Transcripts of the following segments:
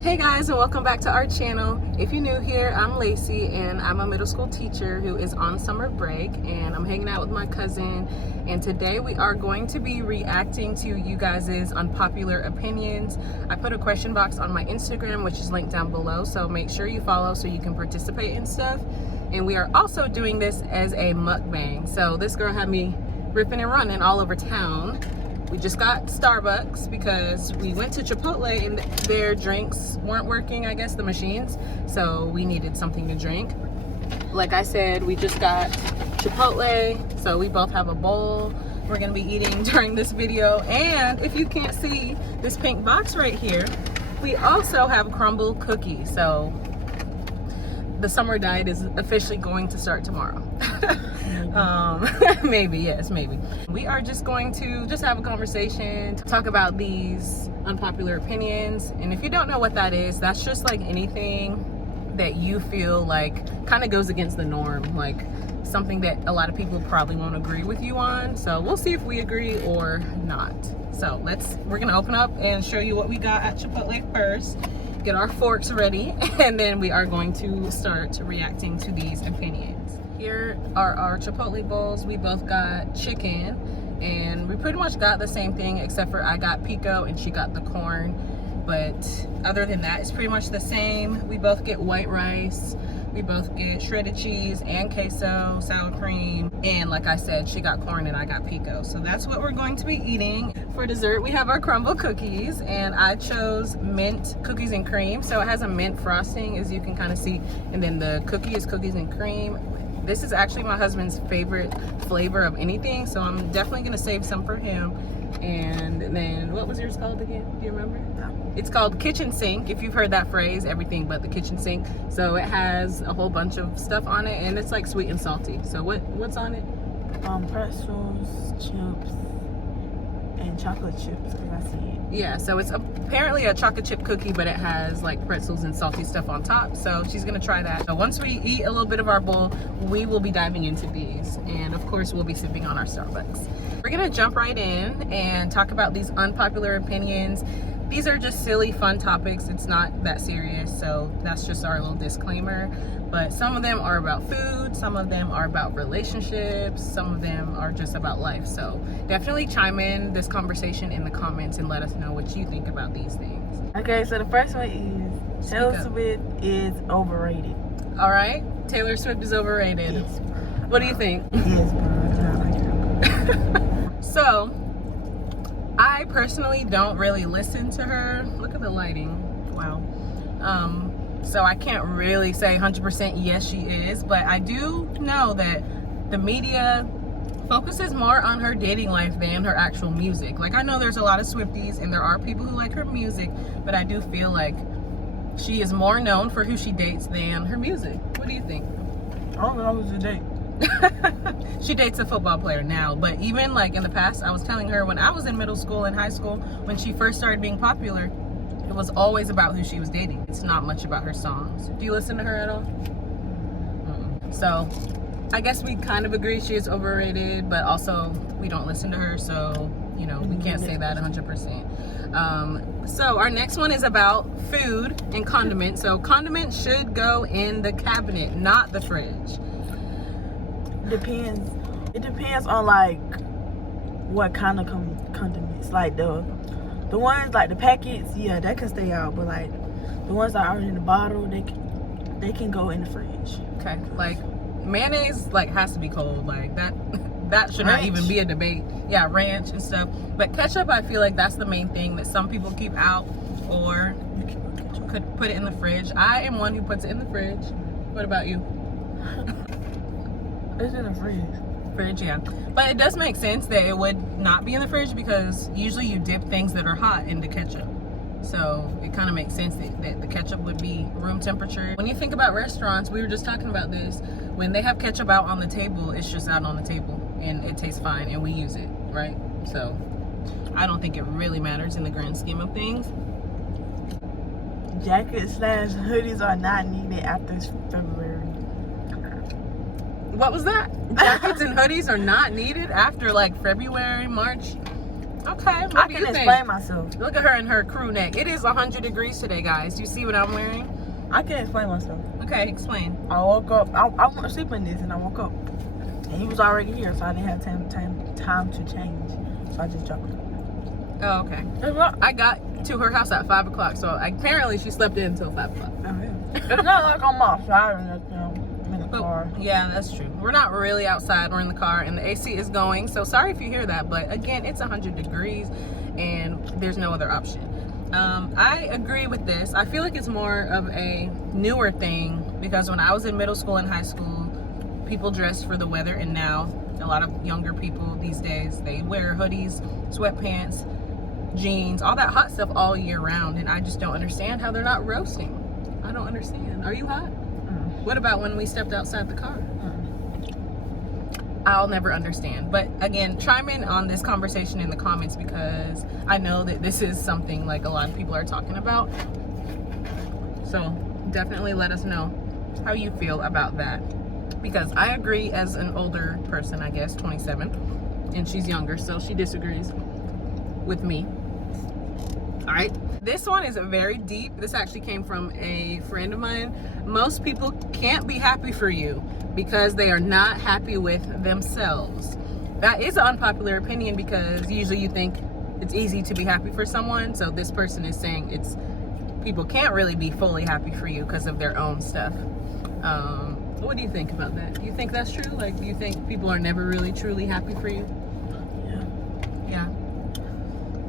Hey guys, and welcome back to our channel. If you're new here, I'm Lacey and I'm a middle school teacher who is on summer break, and I'm hanging out with my cousin, and today we are going to be reacting to you guys' unpopular opinions. I put a question box on my Instagram, which is linked down below, so make sure you follow so you can participate in stuff. And we are also doing this as a mukbang. So this girl had me ripping and running all over town. We just got Starbucks because we went to Chipotle and their drinks weren't working, I guess, the machines. So we needed something to drink. Like I said, we just got Chipotle, so we both have a bowl we're gonna be eating during this video. And if you can't see this pink box right here, we also have CRUMBL cookies. So the summer diet is officially going to start tomorrow. Maybe, yes, maybe. We are just going to have a conversation, talk about these unpopular opinions. And if you don't know what that is, that's just like anything that you feel like kind of goes against the norm, like something that a lot of people probably won't agree with you on. So we'll see if we agree or not. So we're gonna open up and show you what we got at Chipotle first, get our forks ready, and then we are going to start reacting to these opinions. Here are our Chipotle bowls. We both got chicken, and we pretty much got the same thing except for I got pico and she got the corn. But other than that, it's pretty much the same. We both get white rice. We both get shredded cheese and queso, sour cream. And like I said, she got corn and I got pico. So that's what we're going to be eating. For dessert, we have our CRUMBL cookies, and I chose mint cookies and cream. So it has a mint frosting, as you can kind of see. And then the cookie is cookies and cream. This is actually my husband's favorite flavor of anything, so I'm definitely gonna save some for him. And then, what was yours called again? Do you remember? No. It's called kitchen sink, if you've heard that phrase, everything but the kitchen sink. So it has a whole bunch of stuff on it, and it's like sweet and salty. So what's on it? Pretzels, chips, and chocolate chips, because I see it. Yeah, so it's apparently a chocolate chip cookie, but it has like pretzels and salty stuff on top. So she's gonna try that. So once we eat a little bit of our bowl, we will be diving into these. And of course, we'll be sipping on our Starbucks. We're gonna jump right in and talk about these unpopular opinions. These are just silly, fun topics. It's not that serious, so that's just our little disclaimer. But some of them are about food, some of them are about relationships, some of them are just about life. So definitely chime in this conversation in the comments and let us know what you think about these things. Okay, so the first one is Taylor Swift is overrated. All right, Taylor Swift is overrated. Yes, bro. What do you think? Yes, bro. I don't like her. So, I personally don't really listen to her. Look at the lighting. Wow. So I can't really say 100% yes she is, but I do know that the media focuses more on her dating life than her actual music. Like, I know there's a lot of Swifties and there are people who like her music, but I do feel like she is more known for who she dates than her music. What do you think? I don't know who's the date. She dates a football player now, but even like in the past, I was telling her when I was in middle school and high school, when she first started being popular, it was always about who she was dating. It's not much about her songs. Do you listen to her at all? So I guess we kind of agree she is overrated, but also we don't listen to her, so you know, we can't say that 100%. So our next one is about food and condiments. So condiments should go in the cabinet, not the fridge. Depends. It depends on like what kind of condiments. Like the ones like the packets, yeah, that can stay out. But like the ones that are in the bottle, they can go in the fridge. Okay, like mayonnaise like has to be cold. Like that should not even be a debate. Yeah, ranch and stuff. But ketchup, I feel like that's the main thing that some people keep out or could put it in the fridge. I am one who puts it in the fridge. What about you? It's in the fridge. Fridge, yeah. But it does make sense that it would not be in the fridge because usually you dip things that are hot into ketchup. So it kind of makes sense that the ketchup would be room temperature. When you think about restaurants, we were just talking about this, when they have ketchup out on the table, it's just out on the table and it tastes fine and we use it, right? So I don't think it really matters in the grand scheme of things. Jackets/hoodies are not needed after February. What was that? Jackets and hoodies are not needed after like February, March? Okay, what I do can you explain think? myself. Look at her in her crew neck. It is 100 degrees today, guys. You see what I'm wearing? I can explain myself. Okay, explain. I woke up. I went to sleep in this, and I woke up, and he was already here, so I didn't have time to change. So I just jumped. Oh, okay. I got to her house at 5 o'clock, so apparently she slept in until 5 o'clock. Oh, yeah. It's not like I'm outside or nothing. I'm in the car. Yeah, that's true. We're not really outside. We're in the car, and the AC is going. So sorry if you hear that, but again, it's 100 degrees, and there's no other option. I agree with this. I feel like it's more of a newer thing because when I was in middle school and high school, people dressed for the weather, and now a lot of younger people these days, they wear hoodies, sweatpants, jeans, all that hot stuff all year round, and I just don't understand how they're not roasting. I don't understand. Are you hot? What about when we stepped outside the car? I'll never understand. But again, chime in on this conversation in the comments because I know that this is something like a lot of people are talking about. So definitely let us know how you feel about that. Because I agree as an older person, I guess, 27, and she's younger, so she disagrees with me. All right. This one is very deep. This actually came from a friend of mine. Most people can't be happy for you because they are not happy with themselves. That is an unpopular opinion because usually you think it's easy to be happy for someone. So this person is saying people can't really be fully happy for you because of their own stuff. What do you think about that? Do you think that's true? Like, do you think people are never really truly happy for you? Yeah.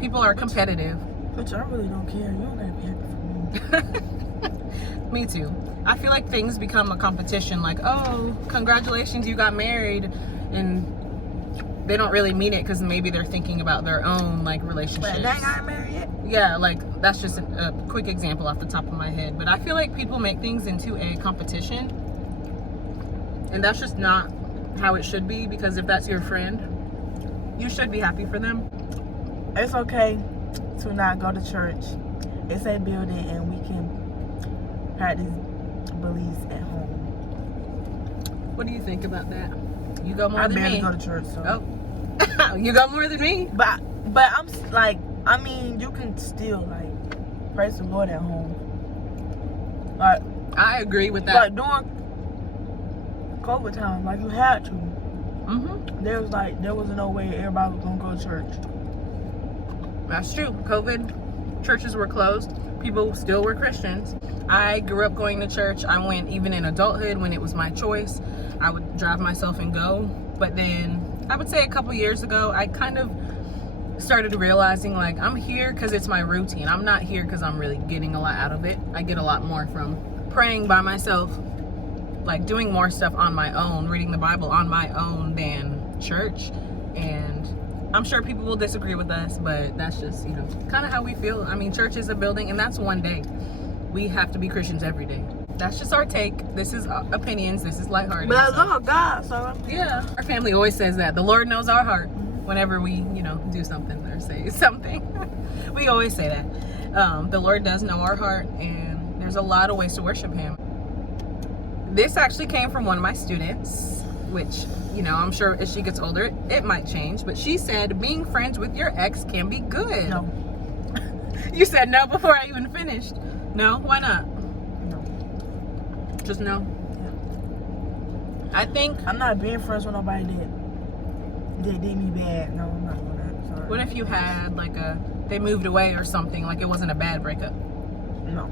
People are competitive. But I really don't care. You don't gotta be happy for me. Me too. I feel like things become a competition. Like, oh, congratulations, you got married, and they don't really mean it because maybe they're thinking about their own like relationships. But they ain't got married yet. Yeah, like that's just a quick example off the top of my head. But I feel like people make things into a competition, and that's just not how it should be. Because if that's your friend, you should be happy for them. It's okay to not go to church. It's a building, and we can practice beliefs at home. What do you think about that? You go more than me. I barely go to church, so. Oh, you go more than me. But I'm like, I mean, you can still like praise the Lord at home. Like, I agree with that. Like during COVID time, like you had to. There was no way everybody was gonna go to church. That's true. COVID, churches were closed. People still were Christians. I grew up going to church. I went even in adulthood when it was my choice. I would drive myself and go. But then I would say a couple years ago, I kind of started realizing like I'm here because it's my routine. I'm not here because I'm really getting a lot out of it. I get a lot more from praying by myself, like doing more stuff on my own, reading the Bible on my own than church. And I'm sure people will disagree with us, but that's just, you know, kind of how we feel. I mean, church is a building, and that's one day. We have to be Christians every day. That's just our take. This is opinions. This is lighthearted. But I love God, so. Yeah. Our family always says that. The Lord knows our heart whenever we, you know, do something or say something. We always say that. The Lord does know our heart, and there's a lot of ways to worship Him. This actually came from one of my students, which, you know, I'm sure as she gets older, it might change. But she said, being friends with your ex can be good. No. You said no before I even finished. No? Why not? No. Just no? Yeah. I think... I'm not being friends with nobody that did me bad. No, I'm not doing that. Sorry. What if you had, like, they moved away or something, like it wasn't a bad breakup? No.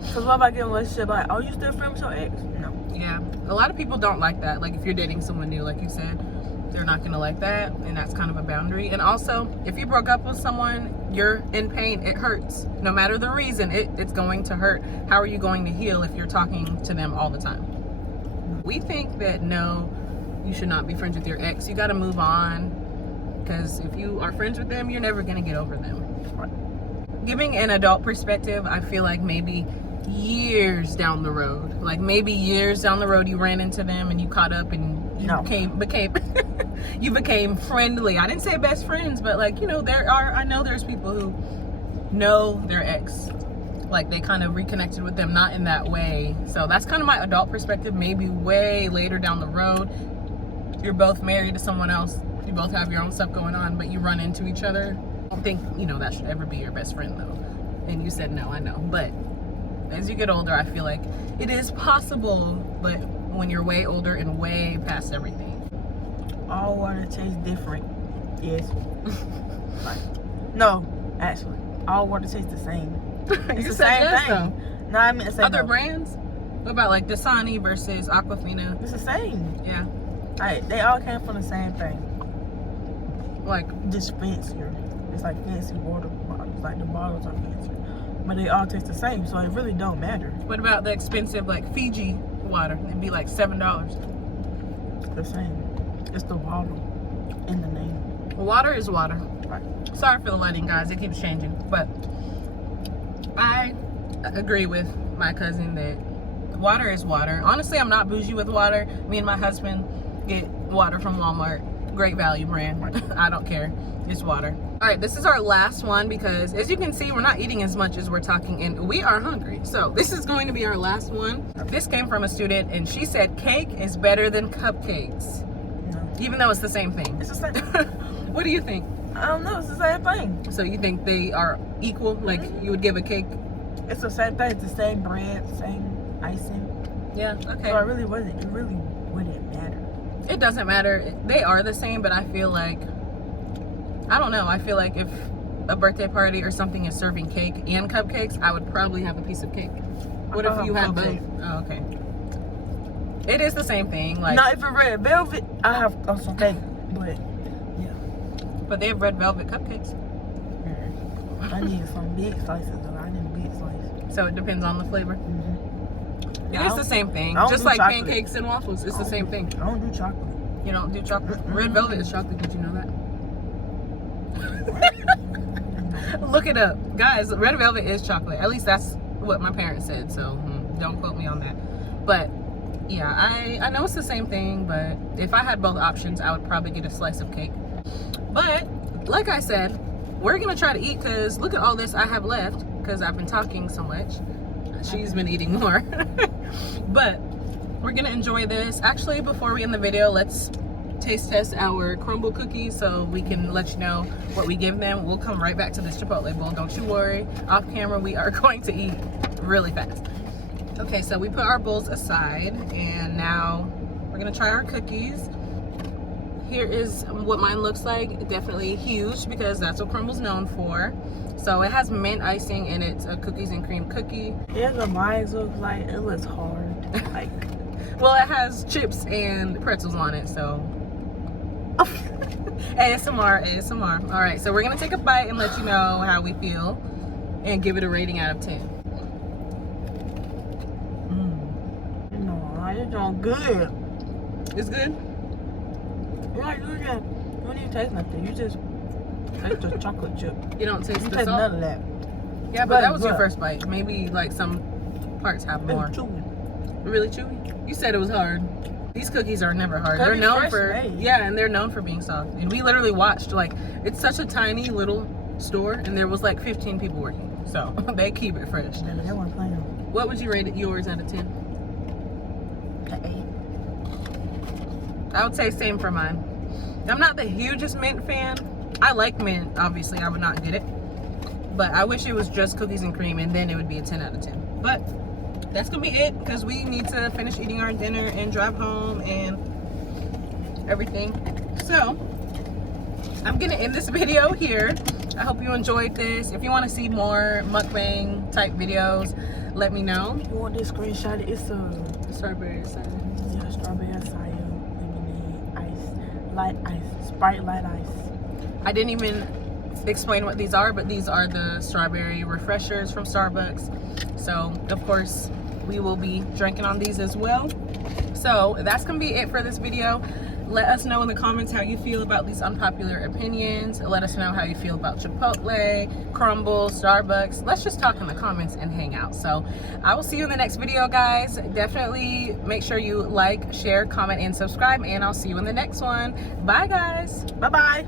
Because what if I get in a relationship like, oh, you still friends with your ex? No. Yeah. A lot of people don't like that. Like, if you're dating someone new, like you said, they're not going to like that, and that's kind of a boundary. And also, if you broke up with someone, you're in pain. It hurts. No matter the reason, it's going to hurt. How are you going to heal if you're talking to them all the time? We think that, no, you should not be friends with your ex. You got to move on, because if you are friends with them, you're never going to get over them. Giving an adult perspective, I feel like maybe years down the road, you ran into them and you caught up and you became you became friendly. I didn't say best friends, but like, you know, I know there's people who know their ex, like they kind of reconnected with them, not in that way. So that's kind of my adult perspective. Maybe way later down the road, you're both married to someone else you both have your own stuff going on, but you run into each other. I don't think, you know, that should ever be your best friend though. And you said no, I know. But as you get older, I feel like it is possible, but when you're way older and way past everything. All water tastes different. Yes. No, actually, all water tastes the same. It's You the said same yes, thing. though. No, I meant to say Other no. brands? What about like Dasani versus Aquafina? It's the same. Yeah. They all came from the same thing. Like, Just fancier. It's like fancy water bottles. Like the bottles are fancier, but they all taste the same, so it really don't matter. what about the expensive like Fiji water? It'd be like $7. It's the same. It's the bottle in the name. Water is water. Right. Sorry for the lighting, guys. It keeps changing. But I agree with my cousin that water is water. Honestly, I'm not bougie with water. Me and my husband get water from Walmart. Great value brand. I don't care. It's water. All right, this is our last one because as you can see, we're not eating as much as we're talking and we are hungry. So this is going to be our last one. This came from a student and she said cake is better than cupcakes. No. Even though it's the same thing. It's the same. What do you think? I don't know. It's the same thing. So you think they are equal? Like you would give a cake? It's the same thing. It's the same bread, same icing. Yeah, okay. So it really wouldn't matter. It doesn't matter. They are the same, but I feel like, I don't know. I feel like if a birthday party or something is serving cake and cupcakes, I would probably have a piece of cake. What if you had both? Oh, okay. It is the same thing. Like, not if it's red velvet, I have some cake, but yeah. but they have red velvet cupcakes. I need some big slices though. I need a big slice. So it depends on the flavor. Mm-hmm. It is the same thing. I don't Just do like chocolate. pancakes and waffles. It's the same thing. I don't do chocolate. You don't do chocolate? Red velvet is chocolate. Did you know that? Look it up. Guys, red velvet is chocolate. At least that's what my parents said. So don't quote me on that. But yeah, I know it's the same thing. But if I had both options, I would probably get a slice of cake. But like I said, we're going to try to eat because look at all this I have left because I've been talking so much. She's been eating more. But we're gonna enjoy this. Actually, before we end the video, let's taste test our CRUMBL cookies so we can let you know what we give them. We'll come right back to this Chipotle bowl. Don't you worry. Off camera, we are going to eat really fast. Okay, so we put our bowls aside and now we're gonna try our cookies. Here is what mine looks like. Definitely huge because that's what CRUMBL's known for. So it has mint icing and it's a cookies and cream cookie. Yeah, the mine looks like it looks hard. Like, well, it has chips and pretzels on it, so. ASMR. All right, so we're gonna take a bite and let you know how we feel and give it a rating out of 10. No, it's not good. It's good? You don't even taste nothing. You just taste the chocolate chip. You don't taste You the taste salt? none of that. Yeah, but that was your first bite. Maybe like some parts have more. It's chewy. Really chewy? You said it was hard. These cookies are never hard. They're They're known fresh for made. yeah, and they're known for being soft. And we literally watched, like, it's such a tiny little store and there was like 15 people working. So they keep it fresh. Yeah, they weren't playing. What would you rate yours out of 10? An 8. I would say same for mine. I'm not the hugest mint fan. I like mint, obviously. I would not get it. But I wish it was just cookies and cream and then it would be a 10 out of 10. But that's gonna be it because we need to finish eating our dinner and drive home and everything. So I'm gonna end this video here. I hope you enjoyed this. If you want to see more mukbang type videos, let me know. You want this screenshot? It's a Strawberry cider. yeah, strawberry cider, lemonade, ice, light ice, Sprite light ice. I didn't even explain what these are, but these are the strawberry refreshers from Starbucks. So of course we will be drinking on these as well. So that's gonna be it for this video. Let us know in the comments how you feel about these unpopular opinions. Let us know how you feel about Chipotle, CRUMBL, Starbucks. Let's just talk in the comments and hang out. So I will see you in the next video, guys. Definitely make sure you like, share, comment, and subscribe, and I'll see you in the next one. Bye, guys. Bye bye.